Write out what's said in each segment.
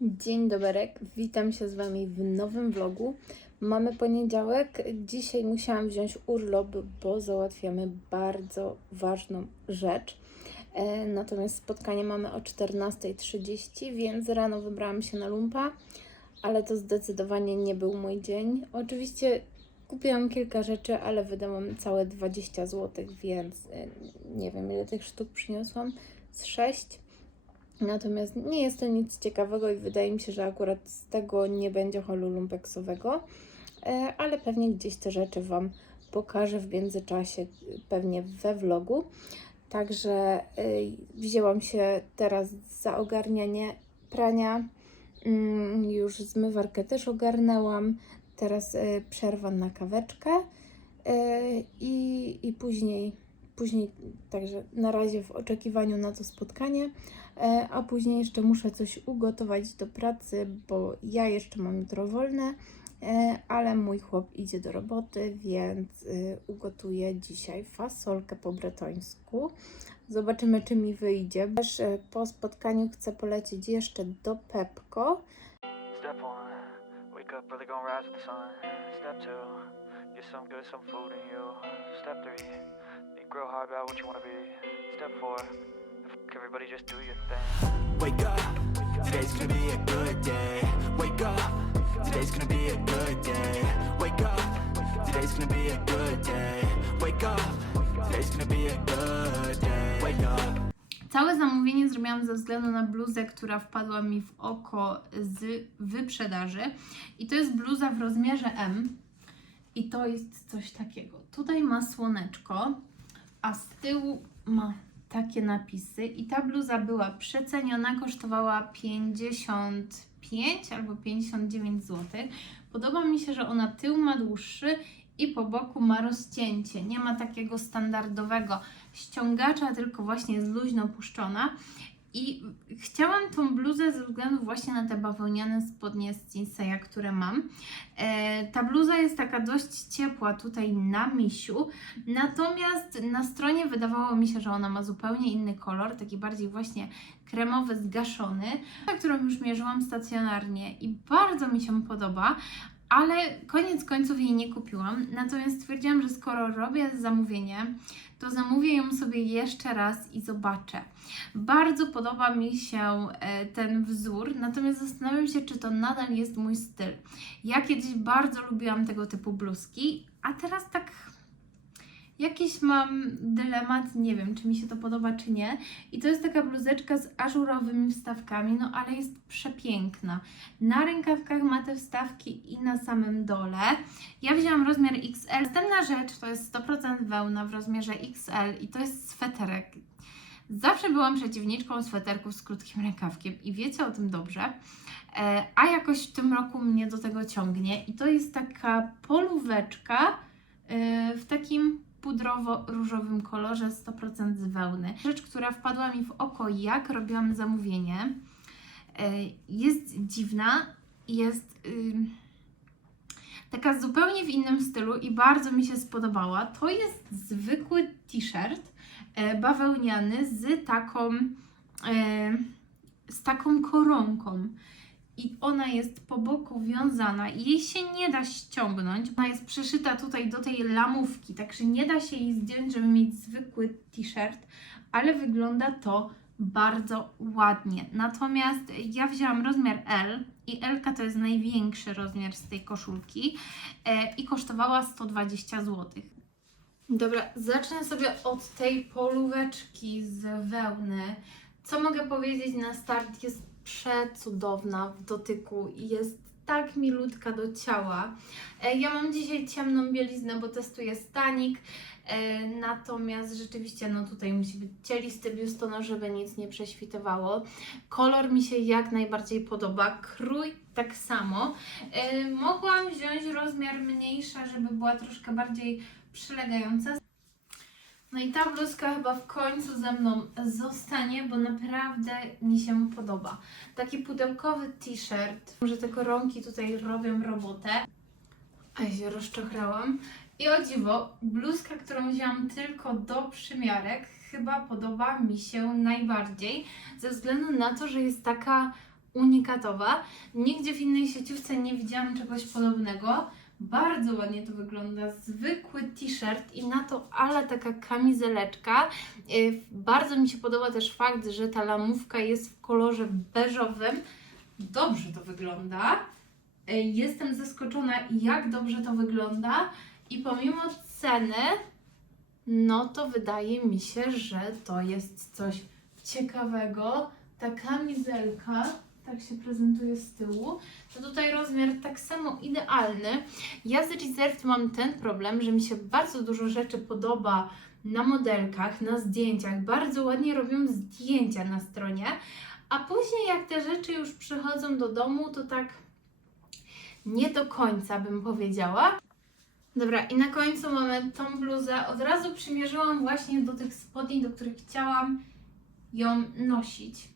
Dzień dobry, witam się z Wami w nowym vlogu. Mamy poniedziałek, dzisiaj musiałam wziąć urlop, bo załatwiamy bardzo ważną rzecz. E, natomiast spotkanie mamy o 14.30, więc rano wybrałam się na lumpa, ale to zdecydowanie nie był mój dzień. Oczywiście kupiłam kilka rzeczy, ale wydałam całe 20 zł, więc e, nie wiem ile tych sztuk przyniosłam, z 6. Natomiast nie jest to nic ciekawego i wydaje mi się, że akurat z tego nie będzie holu lumpeksowego, E, ale pewnie gdzieś te rzeczy Wam pokażę w międzyczasie, pewnie we vlogu. Także y, wzięłam się teraz za ogarnianie prania. Mm, Już zmywarkę też ogarnęłam. Teraz y, przerwa na kaweczkę i, i później, później, także na razie w oczekiwaniu na to spotkanie, e, a później jeszcze muszę coś ugotować do pracy, bo ja jeszcze mam jutro wolne, e, ale mój chłop idzie do roboty, więc y, ugotuję dzisiaj fasolkę po bretońsku. Zobaczymy, czy mi wyjdzie. Też e, po spotkaniu chcę polecieć jeszcze do Pepko. Step one, wake up early, gonna rise with the sun. Step two, get some good, some food in you. Step three, think real hard about what you wanna be. Step four, everybody, just do your thing. Wake up, today's gonna be a good day. Wake up, today's gonna be a good day. Wake up, today's gonna be a good day. Wake up, today's gonna be a good day. Wake up. Całe zamówienie zrobiłam ze względu na bluzę, która wpadła mi w oko z wyprzedaży. I to jest bluza w rozmiarze M. I to jest coś takiego. Tutaj ma słoneczko, a z tyłu ma takie napisy. I ta bluza była przeceniona, kosztowała 55 albo 59 zł. Podoba mi się, że ona tył ma dłuższy i po boku ma rozcięcie. Nie ma takiego standardowego ściągacza, tylko właśnie jest luźno puszczona. I chciałam tą bluzę ze względu właśnie na te bawełniane spodnie z Cinseya, które mam. E, ta bluza jest taka dość ciepła tutaj na misiu, natomiast na stronie wydawało mi się, że ona ma zupełnie inny kolor, taki bardziej właśnie kremowy, zgaszony, na którą już mierzyłam stacjonarnie i bardzo mi się podoba, ale koniec końców jej nie kupiłam. Natomiast stwierdziłam, że skoro robię zamówienie, to zamówię ją sobie jeszcze raz i zobaczę. Bardzo podoba mi się e, ten wzór, natomiast zastanawiam się, czy to nadal jest mój styl. Ja kiedyś bardzo lubiłam tego typu bluzki, a teraz tak jakiś mam dylemat, nie wiem, czy mi się to podoba, czy nie. I to jest taka bluzeczka z ażurowymi wstawkami, no ale jest przepiękna. Na rękawkach ma te wstawki i na samym dole. Ja wzięłam rozmiar XL. Następna rzecz to jest 100% wełna w rozmiarze XL i to jest sweterek. Zawsze byłam przeciwniczką sweterków z krótkim rękawkiem i wiecie o tym dobrze. E, A jakoś w tym roku mnie do tego ciągnie i to jest taka polóweczka e, w takim pudrowo-różowym kolorze 100% z wełny. Rzecz, która wpadła mi w oko, jak robiłam zamówienie, e, jest dziwna, jest ym, taka zupełnie w innym stylu i bardzo mi się spodobała. To jest zwykły t-shirt e, bawełniany z taką, e, z taką koronką. I ona jest po boku wiązana i jej się nie da ściągnąć. Ona jest przyszyta tutaj do tej lamówki, także nie da się jej zdjąć, żeby mieć zwykły t-shirt, ale wygląda to bardzo ładnie. Natomiast ja wzięłam rozmiar L i L to jest największy rozmiar z tej koszulki e, i kosztowała 120 zł. Dobra, zacznę sobie od tej polóweczki z wełny. Co mogę powiedzieć na start? Jest przecudowna w dotyku i jest tak milutka do ciała. E, Ja mam dzisiaj ciemną bieliznę, bo testuję stanik. E, Natomiast rzeczywiście, no tutaj musi być cielisty biustonosz, żeby nic nie prześwitywało. Kolor mi się jak najbardziej podoba, krój tak samo. E, Mogłam wziąć rozmiar mniejsza, żeby była troszkę bardziej przylegająca. No i ta bluzka chyba w końcu ze mną zostanie, bo naprawdę mi się podoba. Taki pudełkowy t-shirt, że te koronki tutaj robią robotę. A ja się rozczochrałam. I o dziwo, bluzka, którą wzięłam tylko do przymiarek, chyba podoba mi się najbardziej, ze względu na to, że jest taka unikatowa. Nigdzie w innej sieciówce nie widziałam czegoś podobnego. Bardzo ładnie to wygląda. Zwykły t-shirt i na to ale taka kamizeleczka. Yy, Bardzo mi się podoba też fakt, że ta lamówka jest w kolorze beżowym. Dobrze to wygląda. Yy, Jestem zaskoczona, jak dobrze to wygląda. I pomimo ceny, no to wydaje mi się, że to jest coś ciekawego. Ta kamizelka, tak się prezentuje z tyłu, to tutaj rozmiar tak samo idealny. Ja z Reserved mam ten problem, że mi się bardzo dużo rzeczy podoba na modelkach, na zdjęciach. Bardzo ładnie robią zdjęcia na stronie, a później jak te rzeczy już przychodzą do domu, to tak nie do końca bym powiedziała. Dobra, i na końcu mamy tą bluzę. Od razu przymierzyłam właśnie do tych spodni, do których chciałam ją nosić.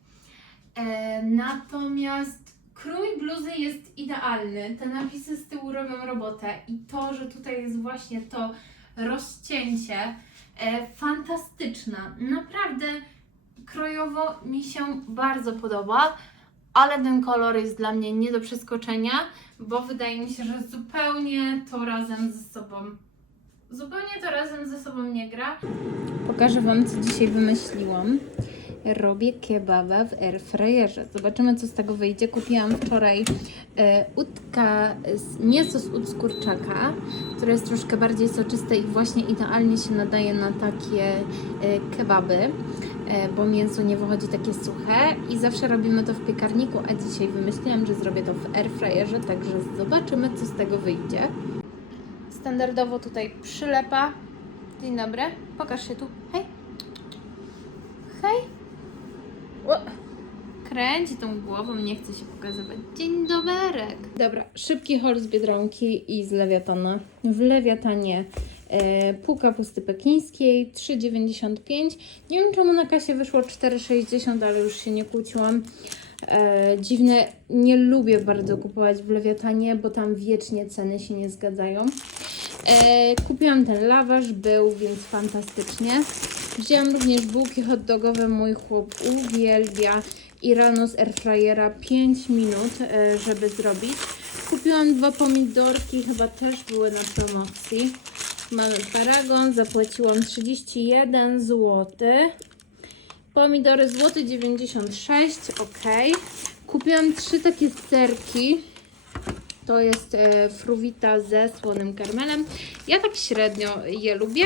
E, natomiast krój bluzy jest idealny. Te napisy z tyłu robią robotę i to, że tutaj jest właśnie to rozcięcie, e, fantastyczna. Naprawdę krojowo mi się bardzo podoba, ale ten kolor jest dla mnie nie do przeskoczenia, bo wydaje mi się, że zupełnie to razem ze sobą zupełnie to razem ze sobą nie gra. Pokażę Wam, co dzisiaj wymyśliłam. Robię kebaba w airfryerze. Zobaczymy, co z tego wyjdzie. Kupiłam wczoraj e, udka, z, mięso z ud z kurczaka, które jest troszkę bardziej soczyste i właśnie idealnie się nadaje na takie e, kebaby, e, bo mięso nie wychodzi takie suche i zawsze robimy to w piekarniku, a dzisiaj wymyśliłam, że zrobię to w airfryerze, także zobaczymy, co z tego wyjdzie. Standardowo tutaj przylepa. Dzień dobry, pokaż się tu. Hej. Hej. Kręci tą głową, nie chce się pokazywać. Dzień doberek. Dobra, szybki haul z Biedronki i z Lewiatana. W Lewiatanie e, pół kapusty pekińskiej 3,95. Nie wiem czemu na kasie wyszło 4,60, ale już się nie kłóciłam. E, dziwne, nie lubię bardzo kupować w Lewiatanie, bo tam wiecznie ceny się nie zgadzają. E, kupiłam ten laważ, był, więc fantastycznie. Wzięłam również bułki hot dogowe, mój chłop uwielbia i rano z airfryera 5 minut, e, żeby zrobić. Kupiłam dwa pomidorki, chyba też były na promocji. Mamy paragon, zapłaciłam 31 zł. Pomidory złoty 96, ok. Kupiłam trzy takie serki. To jest e, fruwita ze słonym karmelem. Ja tak średnio je lubię,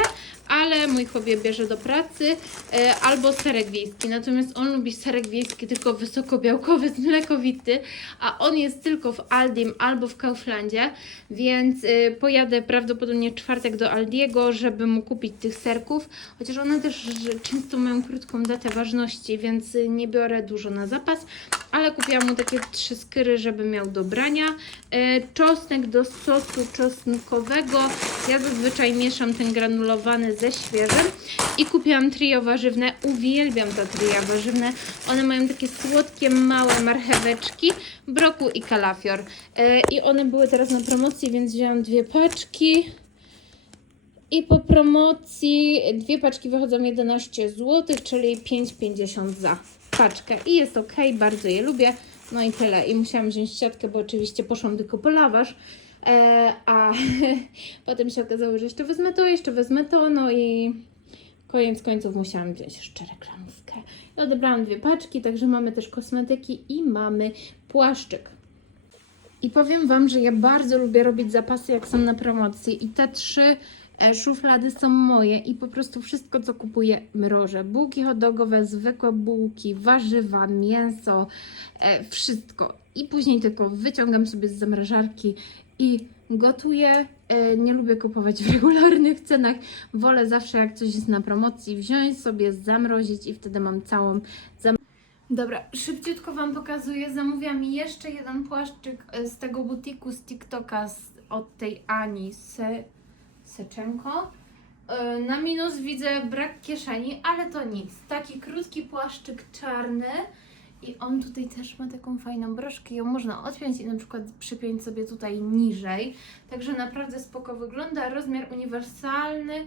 ale mój chłopie bierze do pracy e, albo serek wiejski. Natomiast on lubi serek wiejski tylko wysokobiałkowy, mlekowity, a on jest tylko w Aldim albo w Kauflandzie, więc e, pojadę prawdopodobnie czwartek do Aldiego, żeby mu kupić tych serków, chociaż one też często mają krótką datę ważności, więc nie biorę dużo na zapas, ale kupiłam mu takie trzy skóry, żeby miał do brania. Czosnek do sosu czosnkowego. Ja zazwyczaj mieszam ten granulowany ze świeżym. I kupiłam trio warzywne. Uwielbiam te tria warzywne. One mają takie słodkie, małe marcheweczki, broku i kalafior. E, I one były teraz na promocji, więc wzięłam dwie paczki. I po promocji dwie paczki wychodzą 11 zł, czyli 5,50 za paczkę. I jest ok, bardzo je lubię. No i tyle. I musiałam wziąć siatkę, bo oczywiście poszłam tylko po laważ. E, a potem się okazało, że jeszcze wezmę to, jeszcze wezmę to, no i koniec końców musiałam wziąć jeszcze reklamówkę. I odebrałam dwie paczki, także mamy też kosmetyki i mamy płaszczyk. I powiem Wam, że ja bardzo lubię robić zapasy, jak są na promocji. I te trzy szuflady są moje i po prostu wszystko, co kupuję, mrożę. Bułki hot dogowe, zwykłe bułki, warzywa, mięso, e, wszystko. I później tylko wyciągam sobie z zamrażarki i gotuję. E, nie lubię kupować w regularnych cenach. Wolę zawsze, jak coś jest na promocji, wziąć sobie, zamrozić i wtedy mam całą zam Dobra, szybciutko Wam pokazuję. Zamówiłam jeszcze jeden płaszczyk e, z tego butiku z TikToka z, od tej Ani Se, Seczenko. E, Na minus widzę brak kieszeni, ale to nic. Taki krótki płaszczyk czarny i on tutaj też ma taką fajną broszkę. Ją można odpiąć i na przykład przypiąć sobie tutaj niżej. Także naprawdę spoko wygląda. Rozmiar uniwersalny.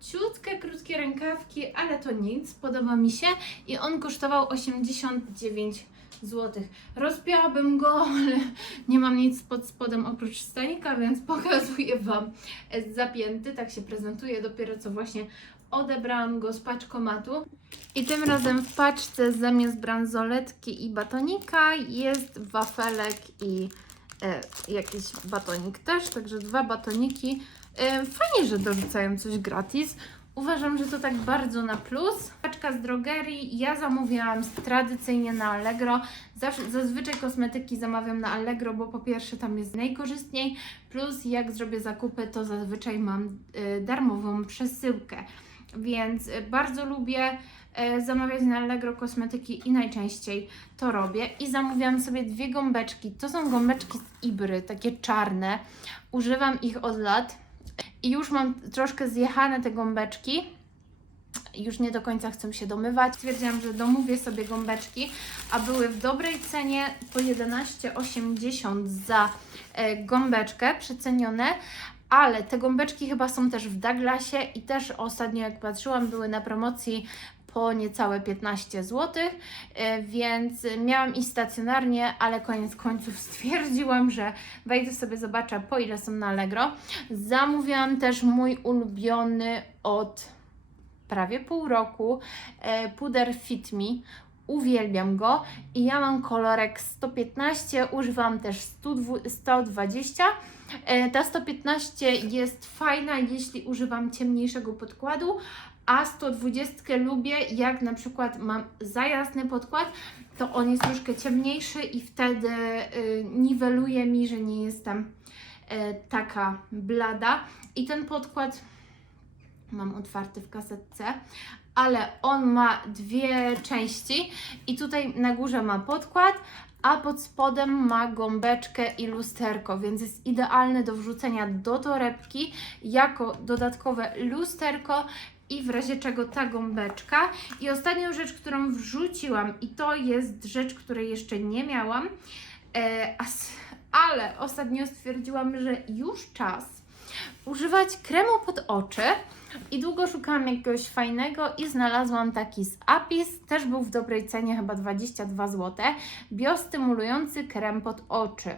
Ciutkie, krótkie rękawki, ale to nic, podoba mi się. I on kosztował 89 zł. Rozpięłabym go, ale nie mam nic pod spodem oprócz stanika, więc pokazuję Wam zapięty. Tak się prezentuje. Dopiero co właśnie odebrałam go z paczkomatu. I tym razem w paczce zamiast bransoletki i batonika jest wafelek i e, jakiś batonik też, także dwa batoniki. E, fajnie, że dorzucają coś gratis. Uważam, że to tak bardzo na plus. Paczka z drogerii. Ja zamówiłam tradycyjnie na Allegro. Zazwyczaj kosmetyki zamawiam na Allegro, bo po pierwsze tam jest najkorzystniej, plus jak zrobię zakupy, to zazwyczaj mam e, darmową przesyłkę. Więc e, bardzo lubię e, zamawiać na Allegro kosmetyki i najczęściej to robię. I zamówiłam sobie dwie gąbeczki. To są gąbeczki z Ibry, takie czarne. Używam ich od lat i już mam troszkę zjechane te gąbeczki. Już nie do końca chcę się domywać. Stwierdziłam, że domówię sobie gąbeczki, a były w dobrej cenie po 11,80 za e, gąbeczkę przecenione. Ale te gąbeczki chyba są też w Douglasie i też ostatnio jak patrzyłam były na promocji po niecałe 15 zł, e, więc miałam iść stacjonarnie, ale koniec końców stwierdziłam, że wejdę sobie zobaczę po ile są na Allegro. Zamówiłam też mój ulubiony od prawie pół roku e, puder Fit Me. Uwielbiam go i ja mam kolorek 115, używam też 100 120. E, Ta 115 jest fajna, jeśli używam ciemniejszego podkładu, a 120 lubię, jak na przykład mam za jasny podkład, to on jest troszkę ciemniejszy i wtedy y, niweluje mi, że nie jestem y, taka blada. I ten podkład mam otwarty w kasetce, ale on ma dwie części i tutaj na górze ma podkład, a pod spodem ma gąbeczkę i lusterko, więc jest idealny do wrzucenia do torebki jako dodatkowe lusterko i w razie czego ta gąbeczka. I ostatnią rzecz, którą wrzuciłam i to jest rzecz, której jeszcze nie miałam, e, ale ostatnio stwierdziłam, że już czas używać kremu pod oczy i długo szukałam jakiegoś fajnego i znalazłam taki z Apis, też był w dobrej cenie, chyba 22 zł, biostymulujący krem pod oczy.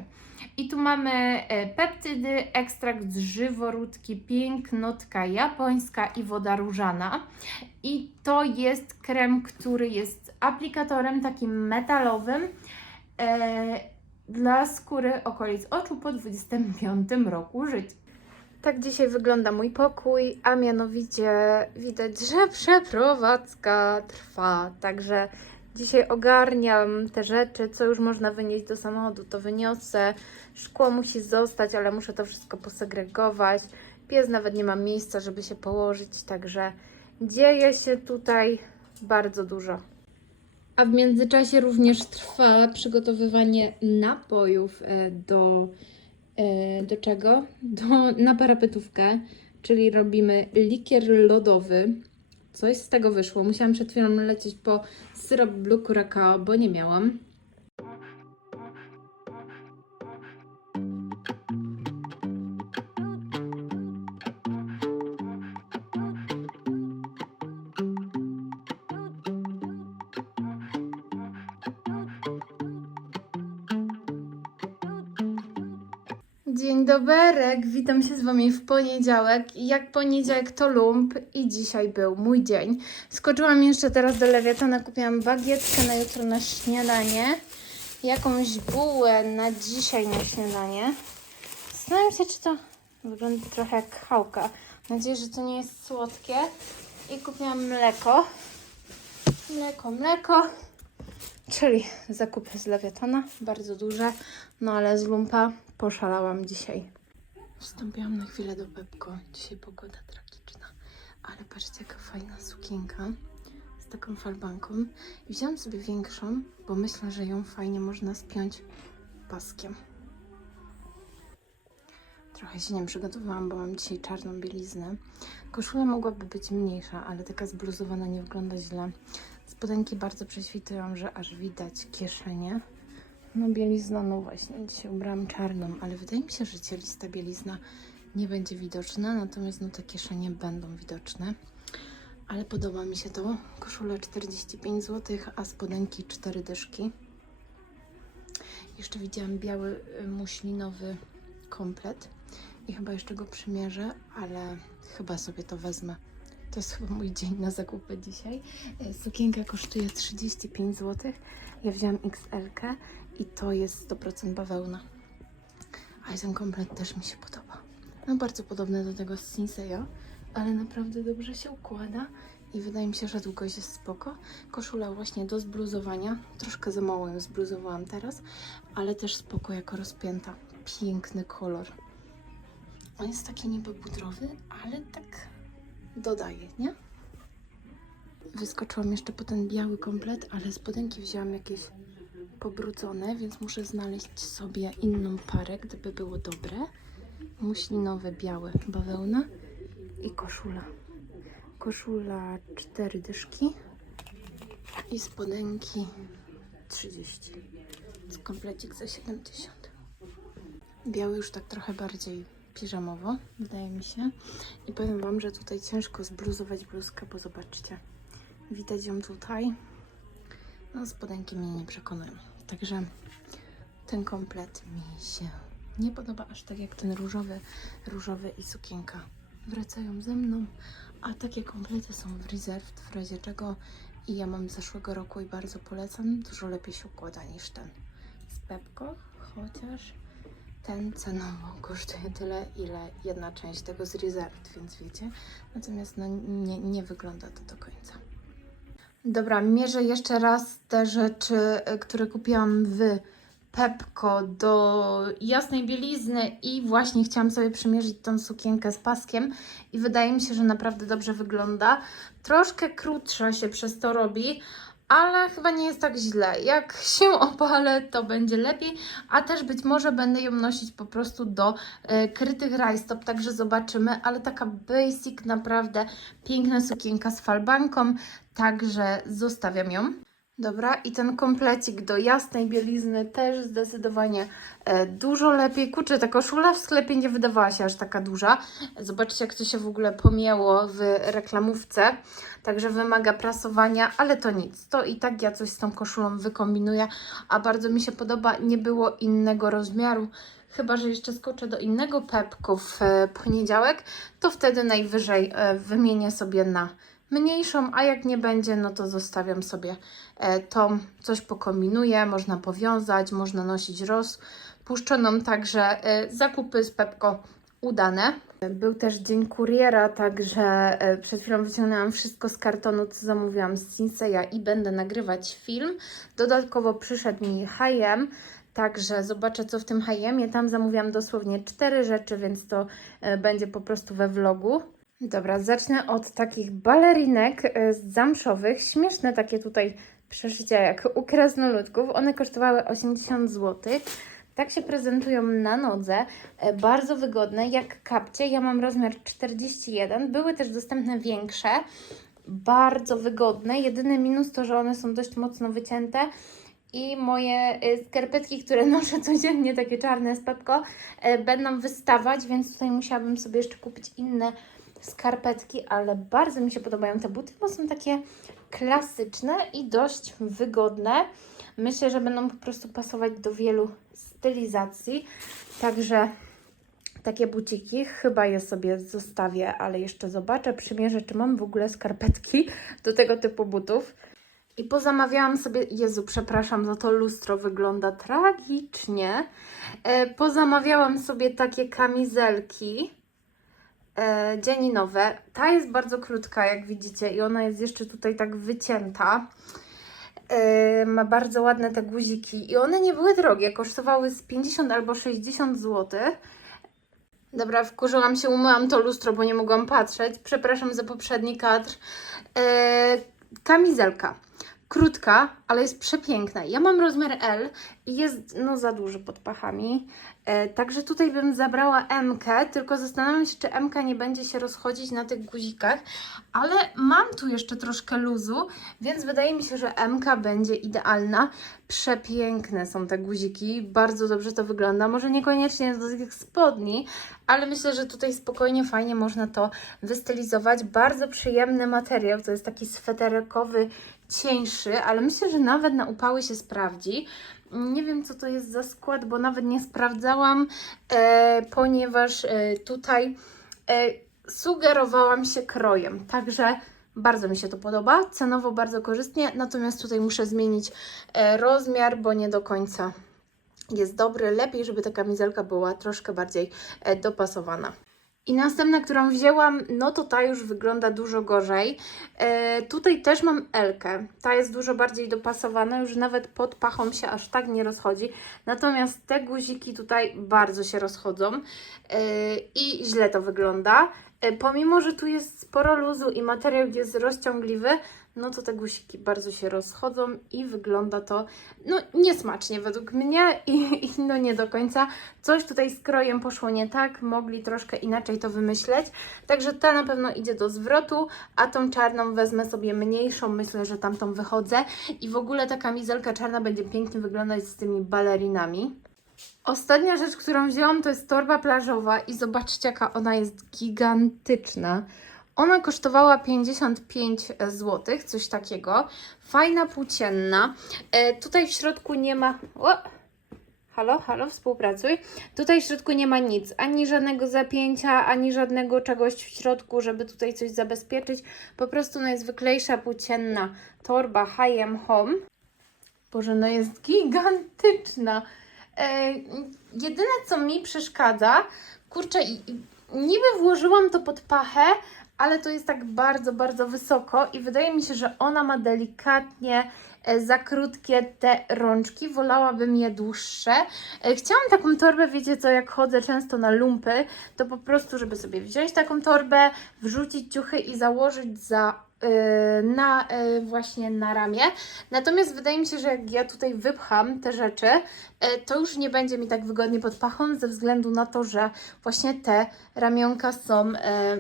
I tu mamy e, peptydy, ekstrakt z żyworódki, pięknotka japońska i woda różana. I to jest krem, który jest aplikatorem takim metalowym e, dla skóry okolic oczu po 25 roku życia. Tak dzisiaj wygląda mój pokój, a mianowicie widać, że przeprowadzka trwa. Także dzisiaj ogarniam te rzeczy, co już można wynieść do samochodu, to wyniosę. Szkło musi zostać, ale muszę to wszystko posegregować. Pies nawet nie ma miejsca, żeby się położyć, także dzieje się tutaj bardzo dużo. A w międzyczasie również trwa przygotowywanie napojów e, do do czego? Do, na parapetówkę, czyli robimy likier lodowy. Coś z tego wyszło. Musiałam przed chwilą lecieć po syrop Blue Curacao, bo nie miałam. Doberek, witam się z Wami w poniedziałek. Jak poniedziałek to lump i dzisiaj był mój dzień. Skoczyłam jeszcze teraz do Lewiatana, kupiłam bagietkę na jutro na śniadanie, jakąś bułę na dzisiaj na śniadanie. Zastanawiam się, czy to wygląda trochę jak chałka. Mam nadzieję, że to nie jest słodkie. I kupiłam mleko. Mleko, mleko. Czyli zakupy z Lewiatana, bardzo duże, no ale z lumpa poszalałam dzisiaj. Wstąpiłam na chwilę do Pepko. Dzisiaj pogoda tragiczna, ale patrzcie jaka fajna sukienka z taką falbanką. I wziąłam sobie większą, bo myślę, że ją fajnie można spiąć paskiem. Trochę się nie przygotowałam, bo mam dzisiaj czarną bieliznę. Koszula mogłaby być mniejsza, ale taka zbluzowana nie wygląda źle. Spodenki bardzo prześwitują, że aż widać kieszenie. No bielizna, no właśnie, dzisiaj ubrałam czarną, ale wydaje mi się, że cielista bielizna nie będzie widoczna, natomiast no te kieszenie będą widoczne. Ale podoba mi się to. Koszula 45 zł, a spodenki 4 dyszki. Jeszcze widziałam biały y, muślinowy komplet i chyba jeszcze go przymierzę, ale chyba sobie to wezmę. To jest chyba mój dzień na zakupy dzisiaj. Y, Sukienka kosztuje 35 zł. Ja wzięłam XL i to jest 100% bawełna. A ten komplet też mi się podoba. No bardzo podobny do tego z Sinseya, ale naprawdę dobrze się układa i wydaje mi się, że długość jest spoko. Koszula właśnie do zbluzowania. Troszkę za mało ją zbluzowałam teraz, ale też spoko jako rozpięta. Piękny kolor. On jest taki niby pudrowy, ale tak dodaje, nie? Wyskoczyłam jeszcze po ten biały komplet, ale spodenki wzięłam jakieś pobrudzone, więc muszę znaleźć sobie inną parę, gdyby było dobre. Muślinowe, białe, bawełna i koszula. Koszula 4 dyszki i spodenki 30. Z komplecik za 70. Biały już tak trochę bardziej piżamowo, wydaje mi się. I powiem Wam, że tutaj ciężko zbluzować bluzkę, bo zobaczcie. Widać ją tutaj. No, spodenki mnie nie przekonują. Także ten komplet mi się nie podoba aż tak jak ten różowy, różowy i sukienka. Wracają ze mną, a takie komplety są w Reserved, w razie czego i ja mam z zeszłego roku i bardzo polecam, dużo lepiej się układa niż ten z Pepko, chociaż ten cenowo kosztuje tyle, ile jedna część tego z Reserved, więc wiecie, natomiast no, nie, nie wygląda to do końca. Dobra, mierzę jeszcze raz te rzeczy, y, które kupiłam w Pepko do jasnej bielizny i właśnie chciałam sobie przymierzyć tą sukienkę z paskiem i wydaje mi się, że naprawdę dobrze wygląda. Troszkę krótsza się przez to robi, ale chyba nie jest tak źle. Jak się opalę, to będzie lepiej, a też być może będę ją nosić po prostu do e, krytych rajstop, także zobaczymy, ale taka basic, naprawdę piękna sukienka z falbanką, także zostawiam ją. Dobra, i ten komplecik do jasnej bielizny też zdecydowanie e, dużo lepiej. Kurczę, ta koszula w sklepie nie wydawała się aż taka duża. Zobaczcie, jak to się w ogóle pomięło w reklamówce. Także wymaga prasowania, ale to nic. To i tak ja coś z tą koszulą wykombinuję, a bardzo mi się podoba. Nie było innego rozmiaru. Chyba, że jeszcze skoczę do innego pepku w e, poniedziałek, to wtedy najwyżej e, wymienię sobie na mniejszą, a jak nie będzie, no to zostawiam sobie e, tą, coś pokombinuję, można powiązać, można nosić rozpuszczoną, także e, zakupy z Pepko udane. Był też dzień kuriera, także e, przed chwilą wyciągnęłam wszystko z kartonu, co zamówiłam z Sinseya i będę nagrywać film. Dodatkowo przyszedł mi H&M, Także zobaczę, co w tym H&M. Tam zamówiłam dosłownie cztery rzeczy, więc to będzie po prostu we vlogu. Dobra, zacznę od takich balerinek zamszowych. Śmieszne takie tutaj przeszycia jak u krasnoludków. One kosztowały 80 zł. Tak się prezentują na nodze. E, Bardzo wygodne, jak kapcie. Ja mam rozmiar 41. Były też dostępne większe. Bardzo wygodne. Jedyny minus to, że one są dość mocno wycięte. I moje y, skarpetki, które noszę codziennie, takie czarne Pepko, y, będą wystawać, więc tutaj musiałabym sobie jeszcze kupić inne skarpetki, ale bardzo mi się podobają te buty, bo są takie klasyczne i dość wygodne. Myślę, że będą po prostu pasować do wielu stylizacji. Także takie buciki chyba je sobie zostawię, ale jeszcze zobaczę, przymierzę, czy mam w ogóle skarpetki do tego typu butów. I pozamawiałam sobie, Jezu, przepraszam za to lustro, wygląda tragicznie. E, pozamawiałam sobie takie kamizelki e, dzieninowe. Ta jest bardzo krótka, jak widzicie, i ona jest jeszcze tutaj tak wycięta. E, ma bardzo ładne te guziki i one nie były drogie, kosztowały z 50 albo 60 zł. Dobra, wkurzyłam się, umyłam to lustro, bo nie mogłam patrzeć. Przepraszam za poprzedni kadr. E, kamizelka. Krótka, ale jest przepiękna. Ja mam rozmiar L i jest no za duży pod pachami. E, także tutaj bym zabrała M, tylko zastanawiam się, czy M nie będzie się rozchodzić na tych guzikach, ale mam tu jeszcze troszkę luzu, więc wydaje mi się, że M będzie idealna. Przepiękne są te guziki, bardzo dobrze to wygląda. Może niekoniecznie do tych spodni, ale myślę, że tutaj spokojnie, fajnie można to wystylizować. Bardzo przyjemny materiał, to jest taki sweterkowy, cieńszy, ale myślę, że nawet na upały się sprawdzi. Nie wiem, co to jest za skład, bo nawet nie sprawdzałam, e, ponieważ e, tutaj e, sugerowałam się krojem. Także bardzo mi się to podoba. Cenowo bardzo korzystnie, natomiast tutaj muszę zmienić e, rozmiar, bo nie do końca jest dobry. Lepiej, żeby ta kamizelka była troszkę bardziej e, dopasowana. I następna, którą wzięłam, no to ta już wygląda dużo gorzej. E, tutaj też mam Elkę. Ta jest dużo bardziej dopasowana, już nawet pod pachą się aż tak nie rozchodzi. Natomiast te guziki tutaj bardzo się rozchodzą e, i źle to wygląda. E, pomimo, że tu jest sporo luzu i materiał jest rozciągliwy, no to te guziki bardzo się rozchodzą i wygląda to no niesmacznie według mnie i, i no nie do końca. Coś tutaj z krojem poszło nie tak, mogli troszkę inaczej to wymyśleć. Także ta na pewno idzie do zwrotu, a tą czarną wezmę sobie mniejszą, myślę, że tamtą wychodzę i w ogóle ta kamizelka czarna będzie pięknie wyglądać z tymi balerinami. Ostatnia rzecz, którą wzięłam, to jest torba plażowa i zobaczcie, jaka ona jest gigantyczna. Ona kosztowała 55 zł, coś takiego. Fajna, płócienna. E, tutaj w środku nie ma... O! Halo, halo, współpracuj. Tutaj w środku nie ma nic, ani żadnego zapięcia, ani żadnego czegoś w środku, żeby tutaj coś zabezpieczyć. Po prostu najzwyklejsza płócienna torba H&M Home. Boże, no jest gigantyczna. E, jedyne, co mi przeszkadza, kurczę, niby włożyłam to pod pachę, ale to jest tak bardzo, bardzo wysoko i wydaje mi się, że ona ma delikatnie e, za krótkie te rączki. Wolałabym je dłuższe. E, Chciałam taką torbę, wiecie co, jak chodzę często na lumpy, to po prostu, żeby sobie wziąć taką torbę, wrzucić ciuchy i założyć za na e, właśnie na ramię. Natomiast wydaje mi się, że jak ja tutaj wypcham te rzeczy, e, to już nie będzie mi tak wygodnie pod pachą, ze względu na to, że właśnie te ramionka są,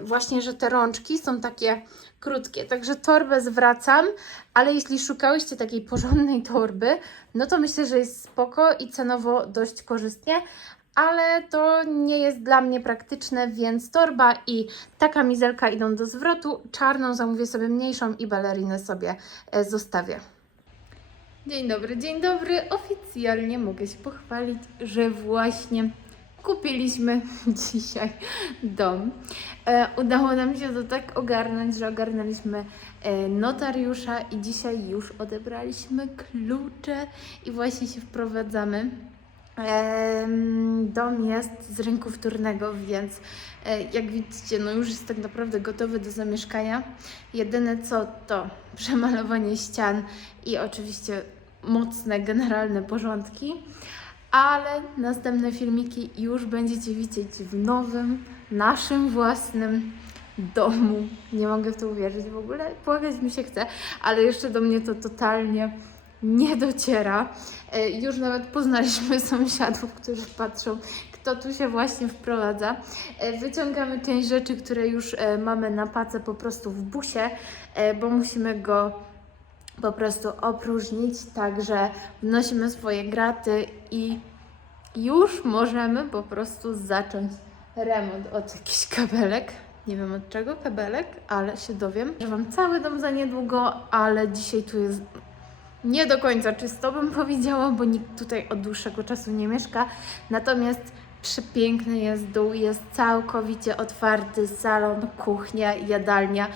właśnie, że te rączki są takie krótkie. Także torbę zwracam, ale jeśli szukałyście takiej porządnej torby, no to myślę, że jest spoko i cenowo dość korzystnie. Ale to nie jest dla mnie praktyczne, więc torba i ta kamizelka idą do zwrotu. Czarną zamówię sobie mniejszą i balerinę sobie e, zostawię. Dzień dobry, dzień dobry. Oficjalnie mogę się pochwalić, że właśnie kupiliśmy dzisiaj dom. E, udało nam się to tak ogarnąć, że ogarnęliśmy e, notariusza i dzisiaj już odebraliśmy klucze i właśnie się wprowadzamy. Dom jest z rynku wtórnego, więc e, jak widzicie, no już jest tak naprawdę gotowy do zamieszkania. Jedyne co to przemalowanie ścian i oczywiście mocne, generalne porządki. Ale następne filmiki już będziecie widzieć w nowym, naszym własnym domu. Nie mogę w to uwierzyć w ogóle. Płakać mi się chce, ale jeszcze do mnie to totalnie nie dociera. E, Już nawet poznaliśmy sąsiadów, którzy patrzą, kto tu się właśnie wprowadza. E, Wyciągamy część rzeczy, które już e, mamy na pace po prostu w busie, bo musimy go po prostu opróżnić, także wnosimy swoje graty i już możemy po prostu zacząć remont od jakichś kabelek. Nie wiem od czego kabelek, ale się dowiem. Że Wam cały dom za niedługo, ale dzisiaj tu jest nie do końca czysto, bym powiedziała, bo nikt tutaj od dłuższego czasu nie mieszka. Natomiast przepiękny jest dół, jest całkowicie otwarty salon, kuchnia, jadalnia.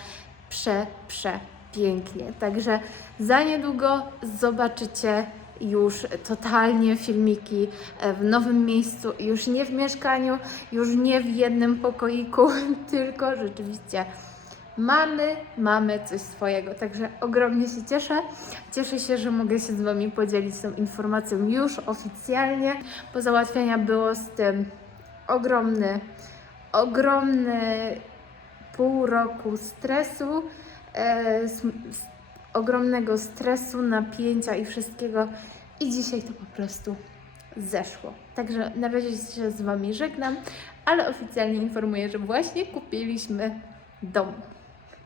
Prze, prze pięknie. Także za niedługo zobaczycie już totalnie filmiki e, w nowym miejscu, już nie w mieszkaniu, już nie w jednym pokoiku, tylko rzeczywiście mamy, mamy coś swojego. Także ogromnie się cieszę. Cieszę się, że mogę się z Wami podzielić tą informacją już oficjalnie. Po załatwiania było z tym ogromny, ogromny pół roku stresu, e, ogromnego stresu, napięcia i wszystkiego. I dzisiaj to po prostu zeszło. Także na razie się z Wami żegnam, ale oficjalnie informuję, że właśnie kupiliśmy dom.